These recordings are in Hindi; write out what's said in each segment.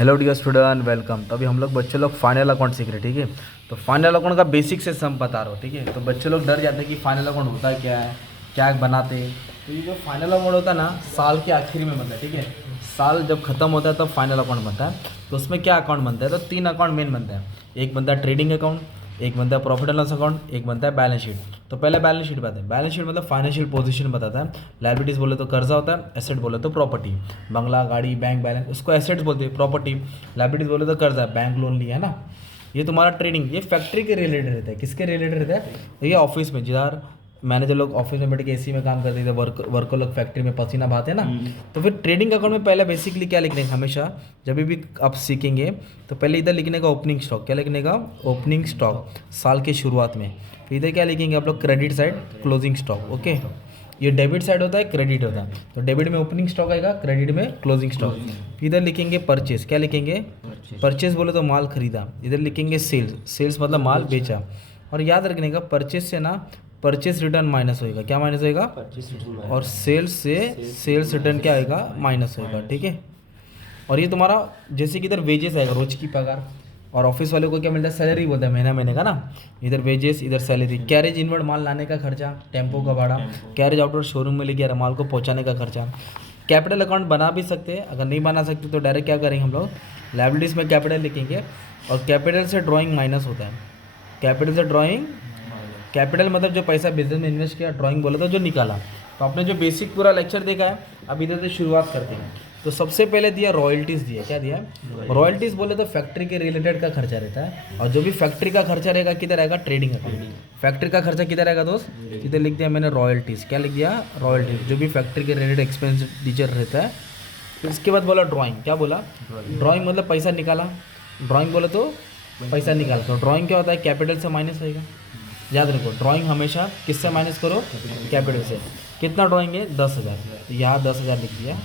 Hello dear student, welcome. तो अभी हम लोग बच्चे लोग फाइनल अकाउंट सीख रहे हैं, ठीक है। तो फाइनल अकाउंट का बेसिक से सम बता रहा हूँ, ठीक है। तो बच्चे लोग डर जाते हैं कि फाइनल अकाउंट होता क्या है, क्या बनाते हैं। तो ये जो फाइनल अकाउंट होता है ना, साल के आखिर में बनता है, ठीक है। साल जब खत्म होता है तब फाइनल अकाउंट बनता है। तो उसमें क्या अकाउंट बनता है, तो 3 अकाउंट मेन बनता है। एक बनता है ट्रेडिंग अकाउंट, एक बनता है प्रॉफिट एंड लॉस अकाउंट, एक बनता है बैलेंस शीट। तो पहले बैलेंस शीट बताते हैं। बैलेंस शीट मतलब फाइनेंशियल पोजीशन बताता है। लायबिलिटीज बोले तो कर्जा होता है, एसेट बोले तो प्रॉपर्टी, बंगला, गाड़ी, बैंक बैलेंस, उसको एसेट्स बोलते हैं। प्रॉपर्टी, लायबिलिटीज बोले तो कर्जा, बैंक लोन लिया है ना। ये तुम्हारा ट्रेडिंग, ये फैक्ट्री के रिलेटेड रहता है। किसके रिलेटेड रहता है? ये ऑफिस में जिधर मैनेजर लोग ऑफिस में बैठ के एसी में काम करते थे, वर्कर लोग फैक्ट्री में पसीना बहाते हैं ना। तो फिर ट्रेडिंग अकाउंट में पहले बेसिकली क्या लिखने का, हमेशा जब भी आप सीखेंगे तो पहले इधर लिखने का ओपनिंग स्टॉक। क्या लिखने का? ओपनिंग स्टॉक, साल के शुरुआत में। फिर इधर क्या लिखेंगे आप लोग? Credit side, closing stock. Okay, ये डेबिट साइड होता है, क्रेडिट होता है। तो डेबिट में ओपनिंग स्टॉक आएगा, क्रेडिट में क्लोजिंग स्टॉक। फिर इधर लिखेंगे परचेज। क्या लिखेंगे? परचेज बोले तो माल खरीदा। इधर लिखेंगे सेल्स, सेल्स मतलब माल बेचा। और याद रखने का, परचेज से ना परचेस रिटर्न माइनस होएगा। क्या माइनस होएगा? और सेल्स से सेल्स रिटर्न क्या आएगा? माइनस होएगा, ठीक है। और ये तुम्हारा जैसे कि इधर वेजेस आएगा, रोज की पगार। और ऑफिस वाले को क्या मिलता है? सैलरी बोलता है, महीना महीने का ना। इधर वेजेस, इधर सैलरी। कैरेज इनवर्ड, माल लाने का खर्चा, टेम्पो का भाड़ा। कैरेज आउटवर्ड, शोरूम में लेके आ रहा माल को पहुंचाने का खर्चा। कैपिटल अकाउंट बना भी सकते हैं, अगर नहीं बना सकते तो डायरेक्ट क्या करेंगे हम लोग? लायबिलिटीज में कैपिटल लिखेंगे। और कैपिटल से ड्राइंग माइनस होता है। कैपिटल से ड्राइंग, कैपिटल मतलब जो पैसा बिजनेस में इन्वेस्ट किया, ड्राइंग बोला तो जो निकाला। तो आपने जो बेसिक पूरा लेक्चर देखा है, अब इधर से शुरुआत करते हैं। तो सबसे पहले दिया रॉयल्टीज़ दिया। क्या दिया? रॉयल्टीज़ बोले तो फैक्ट्री के रिलेटेड का खर्चा रहता है। और जो भी फैक्ट्री का खर्चा रहेगा किधर आएगा? Trading account. फैक्ट्री का खर्चा किधर आएगा दोस्त? इधर लिख दिया मैंने रॉयल्टीज़। क्या लिख दिया? रॉयल्टीज़, जो भी फैक्ट्री के रिलेटेड एक्सपेंडिचर रहता है। फिर इसके बाद बोला ड्राइंग। क्या बोला? ड्राइंग मतलब पैसा निकाला। ड्राइंग बोले तो पैसा निकाला। तो ड्राइंग क्या होता है? कैपिटल से माइनस होएगा। याद रखो, ड्राइंग हमेशा किससे माइनस करो? कैपिटल से। कितना ड्राइंग है? 10,000। तो यहाँ 10,000 लिख दिया।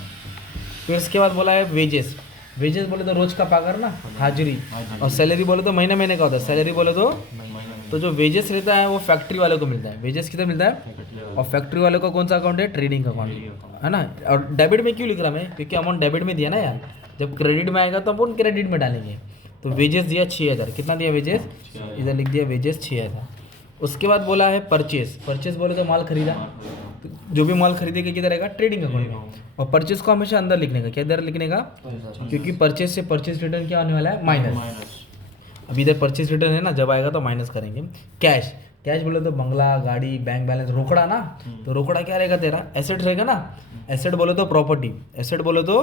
फिर इसके बाद बोला है वेजेस। वेजेस बोले तो रोज का पगार ना, हाजिरी। और सैलरी बोले तो महीने महीने का होता है। सैलरी बोले तो जो वेजेस रहता है वो फैक्ट्री वाले को मिलता है। वेजेस किधर मिलता है? और फैक्ट्री वाले को कौन सा अकाउंट है? ट्रेडिंग अकाउंट, है ना। और डेबिट में क्यों लिख रहा मैं? क्योंकि अमाउंट डेबिट में दिया ना यार। जब क्रेडिट में आएगा तो अपन क्रेडिट में डालेंगे। तो वेजेस दिया 6,000। कितना दिया वेजेस? इधर लिख दिया वेजेस 6,000। उसके बाद बोला है परचेस। परचेस बोले तो माल खरीदा। तो जो भी माल खरीदेगा किधर रहेगा? ट्रेडिंग अकाउंट में। और परचेस को हमेशा अंदर लिखने का। क्या इधर लिखने का? क्योंकि परचेस से परचेस रिटर्न क्या आने वाला है? माइनस। अभी इधर परचेस रिटर्न है ना, जब आएगा तो माइनस करेंगे। कैश, कैश बोले तो बंगला, गाड़ी, बैंक बैलेंस, रोकड़ा ना। तो रोकड़ा क्या रहेगा तेरा? एसेट रहेगा ना। एसेट बोले तो प्रॉपर्टी, एसेट बोले तो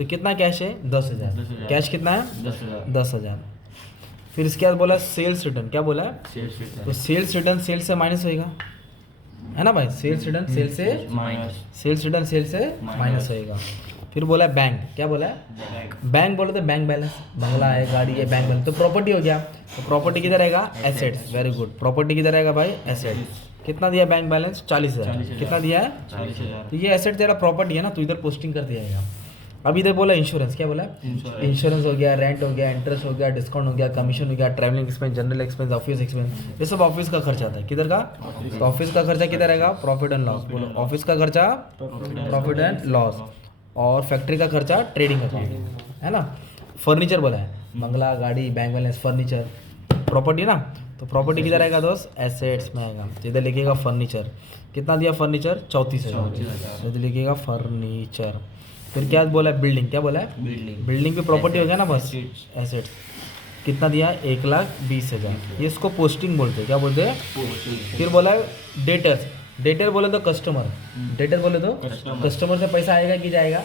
कितना कैश है? 10,000। कैश कितना है? 10,000। फिर इसके बाद बोला सेल्स रिटर्न। क्या बोला है? तो सेल्स रिटर्न सेल्स से माइनस होएगा, है ना भाई। सेल्स रिटर्न सेल्स से माइनस, सेल्स रिटर्न सेल्स से माइनस होएगा। फिर बोला है बैंक। क्या बोला है? बैंक बोले तो बैंक बैलेंस, बंगला है, गाड़ी है, बैंक बैलेंस। तो प्रॉपर्टी हो गया। तो प्रॉपर्टी किधर रहेगा? एसेट्स। Very good. प्रॉपर्टी किधर रहेगा भाई? एसेट्स। कितना दिया बैंक बैलेंस? 40,000। कितना दिया है? 40,000। तो ये एसेट तेरा प्रॉपर्टी है ना, तो इधर पोस्टिंग कर दिया जाएगा। अब इधर बोला इंश्योरेंस। क्या बोला? इंश्योरेंस हो गया, रेंट हो गया, इंटरेस्ट हो गया, डिस्काउंट हो गया, कमीशन हो गया, travelling expense, general expense, office expense, ये सब ऑफिस का खर्चा आता है। किधर का? तो ऑफिस का खर्चा किधर रहेगा? Profit and loss. बोलो ऑफिस का खर्चा प्रॉफिट एंड लॉस। और फैक्ट्री का खर्चा ट्रेडिंग अकाउंट, है ना। फर्नीचर बोला है, बंगला, गाड़ी, बैंक बैलेंस, फर्नीचर, प्रॉपर्टी ना। तो प्रॉपर्टी किधर आएगा दोस्त? एसेट्स में आएगा। तो इधर लिखिएगा फर्नीचर। कितना दिया फर्नीचर? 34,000। इधर लिखिएगा फर्नीचर। फिर क्या बोला है? बिल्डिंग। क्या बोला है? बिल्डिंग भी प्रॉपर्टी हो गया ना बस, एसेट्स। कितना दिया? 1,20,000। ये इसको पोस्टिंग बोलते हैं। क्या बोलते हैं? फिर बोला है डेटर्स। डेटर बोले तो कस्टमर, डेटर बोले तो कस्टमर से पैसा आएगा कि जाएगा?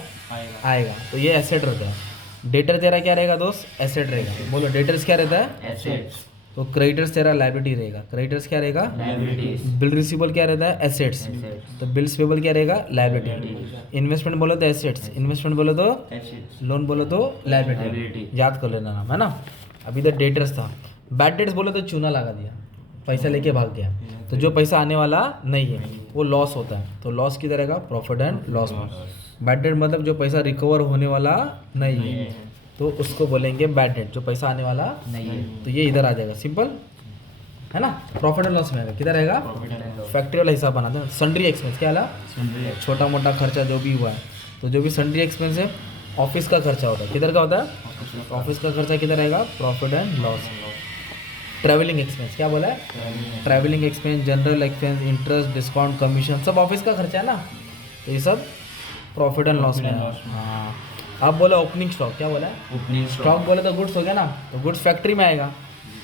आएगा। तो ये एसेट रहता है। डेटर तेरा क्या रहेगा दोस्त? एसेट रहेगा। बोलो डेटर्स क्या रहता है? एसेट्स। तो क्रेडिटर्स तेरा लायबिलिटी रहेगा। क्रेडिटर्स क्या रहेगा? बिल रिसीवेबल क्या रहता है? एसेट्स। तो बिल्स पेबल क्या रहेगा? लायबिलिटी। इन्वेस्टमेंट बोले तो एसेट्स, इन्वेस्टमेंट बोले तो लोन, बोले तो लायबिलिटी। याद कर लेना नाम, है ना। अभी इधर डेटर्स था। बैड डेट्स बोले तो चूना लगा दिया, पैसा लेके भाग गया। तो जो पैसा आने वाला नहीं है वो लॉस होता है। तो लॉस किधर रहेगा? प्रॉफिट एंड लॉस में। बैड डेट मतलब जो पैसा रिकवर होने वाला नहीं है, तो उसको बोलेंगे बैड डेट, जो पैसा आने वाला नहीं है। तो ये इधर आ जाएगा, सिंपल है ना। प्रॉफिट एंड लॉस में आएगा। किधर रहेगा? फैक्ट्री वाला हिसाब बनाते हैं। सन्ड्री एक्सपेंस क्या वाला? छोटा मोटा खर्चा जो भी हुआ है, तो जो भी सन्ड्री एक्सपेंस है ऑफिस का खर्चा होता है। किधर का होता है? ऑफिस का खर्चा किधर रहेगा, profit and loss. Travelling expense क्या बोला है, travelling expense, general expense, interest, discount, commission, सब ऑफिस का खर्चा है ना, तो ये सब प्रॉफिट एंड लॉस में है। हाँ, अब बोला ओपनिंग स्टॉक, क्या बोला है, ओपनिंग स्टॉक बोले तो गुड्स हो गया ना, तो गुड्स फैक्ट्री में आएगा।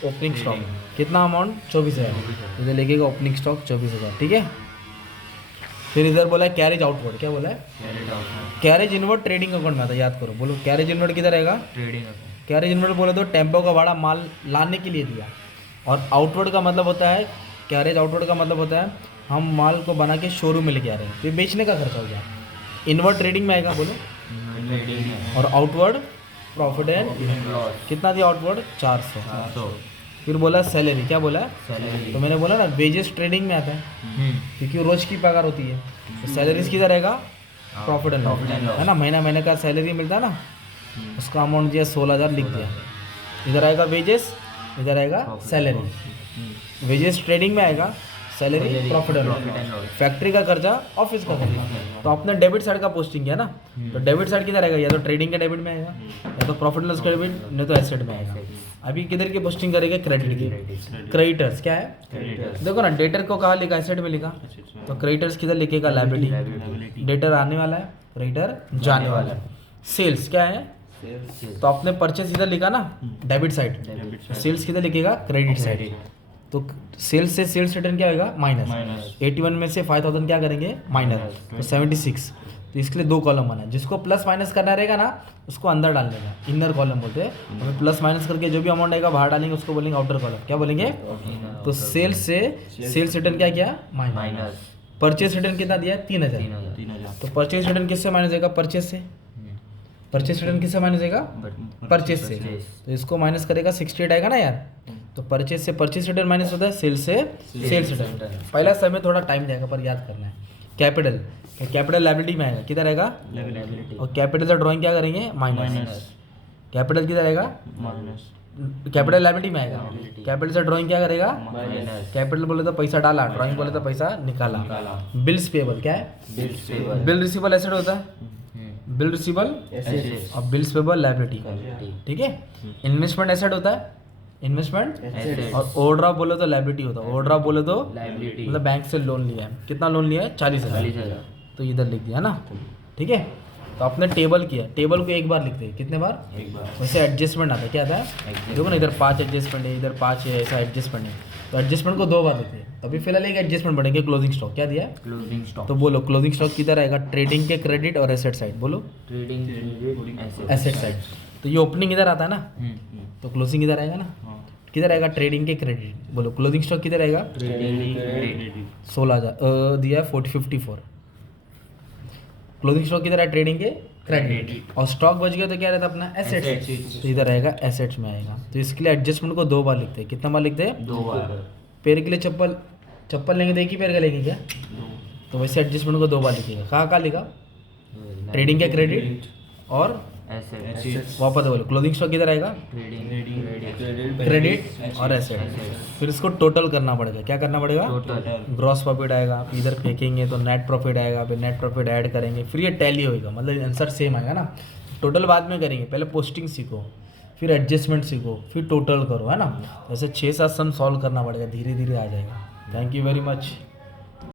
ओपनिंग स्टॉक कितना अमाउंट, 24,000, इधर लिखेगा ओपनिंग स्टॉक 24,000, ठीक है। फिर इधर बोला है कैरेज आउटवर्ड, क्या बोला है, कैरेज इनवर्ड ट्रेडिंग अकाउंट में आता है, याद करो, बोलो कैरेज इनवर्ड किधर रहेगा, ट्रेडिंग अकाउंट। कैरेज इनवर्ड बोले तो टेम्पो का भाड़ा माल लाने के लिए दिया, और आउटवर्ड का मतलब होता है, कैरेज आउटवर्ड का मतलब होता है हम माल को बना के शोरूम में लेके आ रहे हैं, तो ये बेचने का खर्चा हो गया। इनवर्ड ट्रेडिंग में आएगा, बोलो, और आउटवर्ड प्रॉफिट एंड लॉस कितना दिया, आउटवर्ड 400। फिर बोला सैलरी, क्या बोला, सैलरी। तो मैंने बोला ना वेजेस ट्रेडिंग में आता है, क्योंकि रोज की पगार होती है, तो सैलरीज किधर रहेगा, profit and Profit and loss, loss। है ना, महीने का सैलरी मिलता है ना, उसका अमाउंट दिया 16,000 लिख दिया, इधर आएगा वेजेस, इधर आएगा सैलरी, वेजेस ट्रेडिंग में आएगा, salary profit and loss, factory का खर्चा ऑफिस का खर्चा। तो आपने डेबिट साइड का पोस्टिंग किया ना, तो डेबिट साइड किधर आएगा, या तो ट्रेडिंग के डेबिट में आएगा, या तो प्रॉफिट लॉस का डेबिट, नहीं तो एसेट में आएगा। अभी किधर की पोस्टिंग करेगा, क्रेडिट की। क्रेडिटर्स क्या है, देखो ना, डेटर को कहाँ लिखा, एसेट में लिखा, तो क्रेडिटर्स किधर लिखेगा, लायबिलिटी, डेटर आने वाला है, क्रेडिटर जाने वाला है। सेल्स क्या है, तो आपने परचेस इधर लिखा ना, डेबिट साइड, सेल्स किधर लिखेगा, क्रेडिट साइड, तो सेल्स से सेल्स रिटर्न क्या होगा, माइनस, 81 में से 5,000 क्या करेंगे, माइनस, तो 76, तो इसके लिए 2 कॉलम बना, जिसको प्लस माइनस करना रहेगा ना उसको अंदर डाल देगा, इनर कॉलम बोलते हैं, हमें प्लस माइनस करके जो भी अमाउंट आएगा बाहर डालेंगे, उसको बोलेंगे आउटर कॉलम, क्या बोलेंगे, तो सेल्स से सेल्स रिटर्न क्या किया, माइनस, परचेस रिटर्न कितना दिया, 3,000, तो परचेस रिटर्न किससे माइनस होगा, परचेस से, परचेस रिटर्न किससे माइनस होगा, परचेस से, तो इसको माइनस करेगा 68 आएगा ना यार, तो परचेस से परचेस रिटर्न माइनस होता है सेल्स से सेल्स रिटर्न। पहला समय थोड़ा टाइम जाएगा पर याद करना है। कैपिटल, कैपिटल लायबिलिटी में आएगा, किधर आएगा, और कैपिटल का ड्राइंग क्या करेंगे, माइनस, कैपिटल किधर आएगा, कैपिटल लायबिलिटी में आएगा, कैपिटल से ड्राइंग क्या करेगा, कैपिटल बोले तो पैसा डाला, ड्राइंग बोले तो पैसा निकाला। बिल्स पेबल क्या है, बिल रिसीवेबल एसेट होता है, बिल रिसीवेबल और बिल्स पेबल लायबिलिटी, ठीक है। इन्वेस्टमेंट एसेट होता है, इन्वेस्टमेंट, और ओवरड्राफ्ट बोले तो लायबिलिटी होता है, ओवरड्राफ्ट बोले तो मतलब बैंक से लोन लिया है, कितना लोन लिया है, 40,000, तो इधर लिख दिया ना, ठीक है। तो आपने टेबल किया, टेबल को एक बार लिखते हैं, कितने बार, वैसे एडजस्टमेंट आता है, क्या आता है, देखो ना, इधर 5 एडजस्टमेंट है, इधर 5 है, ऐसा एडजस्टमेंट है, तो एडजस्टमेंट को 2 बार लिखते हैं। अभी फिलहाल एक एडजस्टमेंट बढ़ेंगे, क्लोजिंग स्टॉक, क्या दिया है, क्लोजिंग स्टॉक, तो बोलो क्लोजिंग स्टॉक किधर आएगा, ट्रेडिंग के क्रेडिट और एसेट साइड, बोलो ट्रेडिंग एसेट साइड, तो ये ओपनिंग इधर आता है ना, तो क्लोजिंग इधर आएगा ना, किधर आएगा, ट्रेडिंग के क्रेडिट, बोलो क्लोजिंग स्टॉक किधर आएगा, ट्रेडिंग क्रेडिट, 16,000 दिया है, 54, क्लोजिंग स्टॉक किधर है, ट्रेडिंग के क्रेडिट, और स्टॉक बच गया तो क्या रहता अपना, एसेट्स, तो इधर आएगा एसेट्स में आएगा। तो इसके लिए एडजस्टमेंट को 2 बार लिखते हैं, कितना बार लिखते हैं, 2 बार। पैर के लिए चप्पल लेंगे तो एक ही पैर का लेंगे क्या, तो वैसे एडजस्टमेंट को 2 बार लिखेगा। कहाँ लिखा, ट्रेडिंग के क्रेडिट और एसेट्स, वापस बोलो क्लोजिंग स्टॉक किधर आएगा, ट्रेडिंग क्रेडिट और एसेट, फिर इसको टोटल करना पड़ेगा, क्या करना पड़ेगा, टोटल, ग्रॉस प्रॉफिट आएगा, इधर फेंकेंगे तो नेट प्रॉफिट आएगा, फिर नेट प्रॉफिट ऐड करेंगे, फिर ये टैली होएगा, मतलब आंसर सेम आएगा ना। टोटल बाद में करेंगे, पहले पोस्टिंग सीखो, फिर एडजस्टमेंट सीखो, फिर टोटल करो, है ना। ऐसे 6-7 सम सॉल्व करना पड़ेगा, धीरे धीरे आ जाएगा। Thank you very much.